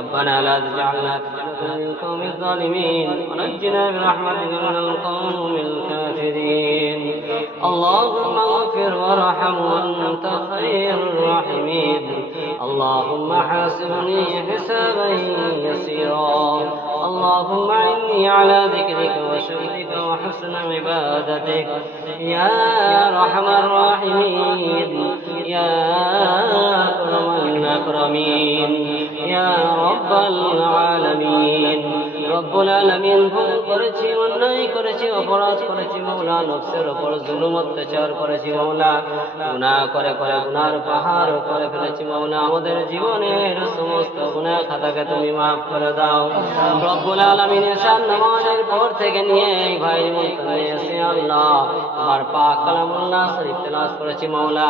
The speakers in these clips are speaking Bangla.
ربنا لا تجعلنا فتنة للقوم الظالمين ونجنا برحمتك من القوم الكافرين. اللهم اغفر وارحم وأنت خير الراحمين. اللهم حاسبني حسابا يسيرا. اللهم إني على ذكرك وشكرك وحسن عبادتك. يا أرحم الراحمين يا أكرم الأكرمين. العالمين গুনার আমাদের জীবনের সমস্ত গুণা খাতাকে তুমি মাফ করে দাও। রব্বুল আলমিন পর থেকে নিয়ে ভাই আমার কালামুল্লাহ শরীফ তেলাস করেছি মৌলা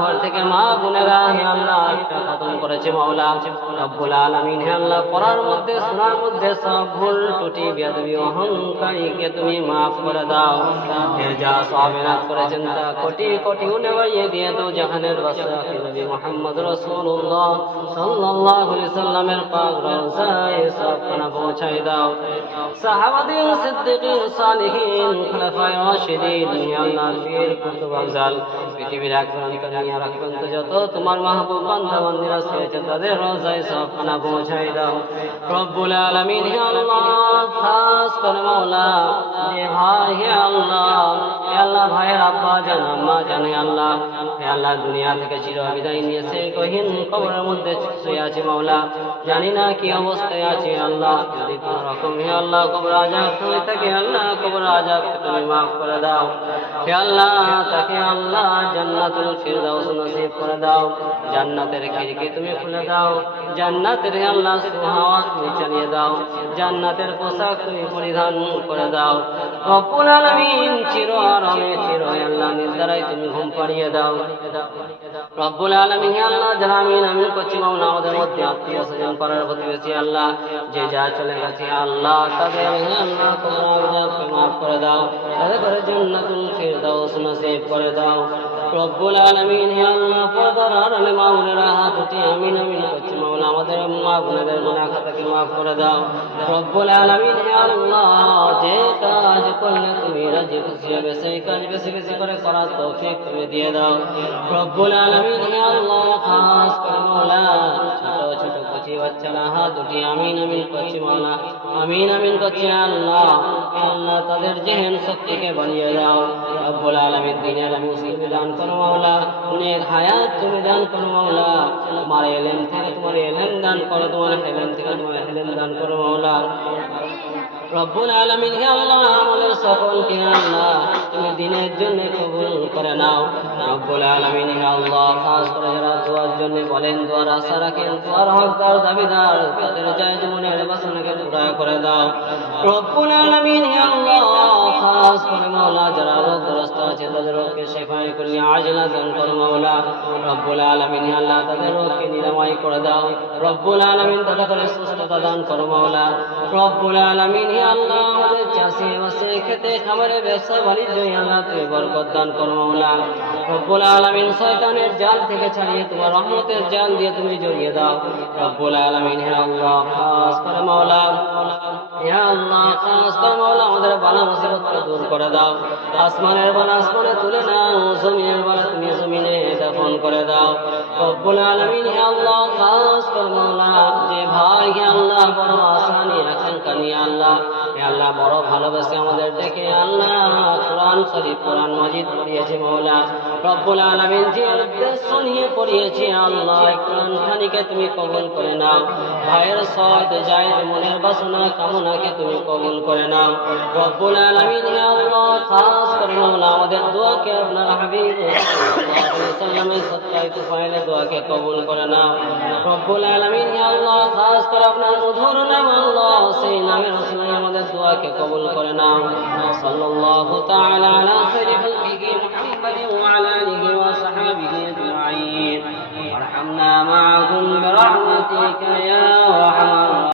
ঘর থেকে মা বোনেরা হে আল্লাহ খতম করেছে, মাওলা। রব্বুল আলামিন হে আল্লাহ, পড়ার মধ্যে শোনার মধ্যে সব ভুল ত্রুটি বেদবি অহংকারীকে তুমি মাফ করে দাও হে যা সাবিনাত করেছেন তা কোটি কোটি উনে বাড়িয়ে দিয়ে দাও জাহানের বাদশাহ নবী মুহাম্মদ রাসূলুল্লাহ সাল্লাল্লাহু আলাইহি সাল্লামের পাক রওজায় সব খানা পৌঁছাই দাও সাহাবাদিন সিদ্দিকিন সালিহিন খোলাফায়ে রাশিদিন হে আল্লাহ পীর কুতুব আফজাল পৃথিবীর আক্রান্ত দুনিয়ার আক্রান্ত যত তোমার মাহবুব বান্দা বান্দিরা রয়েছে তাদের রোজায় সবখানা পৌঁছাই দাও রব্বুল আলামিন হে আল্লাহ খাস করে মাওলা ভাইয়ের আব্বা, জান আম্মা, জানে আল্লাহ। আল্লাহ, দুনিয়া থেকে চির বিদায় নিয়েছে গহীন কবরের মধ্যে শুয়ে আছে মাওলা। জানি না কি অবস্থায় আছে আল্লাহ। যদি কোনো রকম হে আল্লাহ কবর আজাব হয়ে থাকে, আল্লাহ কবর আজাব তুমি মাফ করে দাও। হে আল্লাহ, তাকে আল্লাহ জান্নাতুল ফিরদাউস নসিব করে দাও। জান্নাতের খিড়কি তুমি খুলে দাও। জান্নাতের হে আল্লাহ সুহাওয়া তুমি চালিয়ে দাও। জান্নাতের পোশাক তুমি পরিধান করে দাও। রব্বুল আলামিন চির আরামে চির হে আল্লাহ নির্দারাই তুমি ঘুম পাড়িয়ে দাও। রব্বুল আলামিন আল্লাহ যারা আমিন করছি, মাওলা আমাদের মধ্যে আত্মীয় স্বজন, পাড়ার প্রতিবেশী, আল্লাহ, যে যা চলে গেছে, আল্লাহ, তাদের আল্লাহ, তোমার মাফ করে দাও। তাদের করে জান্নাতুল ফিরদাউস নসিব করে দাও। রব্বুল আলামিন হে আল্লাহ, পর্দার আড়ালে মা হাত উঠে আমিন আমিন করছি, মাওলা আমাদের মা বোনেদের গুনাহ খাতাকে মাফ করে দাও। রব্বুল আলামিন হে আল্লাহ, যে কাজ করলে তুমি রাজি খুশি হবে, সেই কাজ বেশি বেশি করে করার তৌফিক তুমি দিয়ে দাও। রব্বুল আলামিন হে আল্লাহ খাস করে ছোট ছোট কচি বাচ্চারা হাত উঠে আমিন আমিন আমিন আমিন আল্লাহ। আল্লাহ তাদের জেহেন শক্তিকে বানিয়ে দাও। রব্বুল আলামিন দিনের দান করো হায়াত তুমি দান করো মাওলা তোমার এলেন থেকে তোমার এলেন দান করো, তোমার হেলেন থেকে তোমার হেলেন দান করো রব্বুল আলমিন হে আল্লাহ, আমাদের সকলকে আল্লাহ, তুমি দিনের জন্য কবুল করে নাও। রব্বুল আলামিন হে আল্লাহ, খাস করে যারা দোয়ার জন্য বলেন, দোয়ার আশা রাখেন, দোয়ার হকদার, দাবিদার, তাদের জয় জীবনের বাসনাকে পুরা করে দাও। রব্বুল আলামিন হে আল্লাহ, খাস করে মাওলা, যারা রোগগ্রস্ত আছে তাদের রোগকে শেফাই করে আজলা দান করো মাওলা। রব্বুল আলামিন আল্লাহ, তাদের রোগকে নিরাময় করে দাও। রব্বুল আলামিন তাদের করে সুস্থতা দান করো মাওলা। রব্বুল আলামিন আল্লাহ, আমাদের চাষে বাসে খেতে, খামারে ব্যবসা বাণিজ্য আল্লাহ তুমি বরকত দান করো মাওলা। রব্বুল আলামিন শয়তানের জাল থেকে ছাড়িয়ে তোমার রহমতের জাল দিয়ে তুমি জড়িয়ে দাও। রব্বুল আলামিন হে আল্লাহ, খাস করে মাওলা। হে আল্লাহ, খাস করে মাওলা, আমাদের বালা মুসিবতকে দূর করে দাও। আসমানের বালা আসমানে তুলে নাও জমিনের বলে তুমি জমিনে দাফন করে দাও। রব্বুল আলামিন হে আল্লাহ, খাস করে মাওলা, যে ভাই হে আল্লাহ, বড় আসানি আকাঙ্ক্ষা নিয়ে আল্লাহ। হে আল্লাহ, বড় ভালোবাসে আমাদের দেখে আল্লাহ। কোরআন শরীফ, কোরআন মাজিদ পড়িয়েছে মাওলা। রব্বুল যে উদ্দেশ্য নিয়ে পড়িয়েছে, আল্লাহ তুমি কবুল করে নাও। ভাইয়ের সদ যায় মনের বাসনা, কামনাকে তুমি কবুল করে নাও। রব্বুল আল্লাহ, খাস করে আমাদের দোয়াকে আপনার হাবিব সাল্লামের সত্যায়িত দোয়াকে করে নাও। রব্বুল আল্লাহ, খাস করে আপনার মধুর নাম আল্লাহ, সেই নামের রসুলাই আমাদের দোয়াকে কবুল করে নাও। সাল্লাল্লাহু তাআলা আলা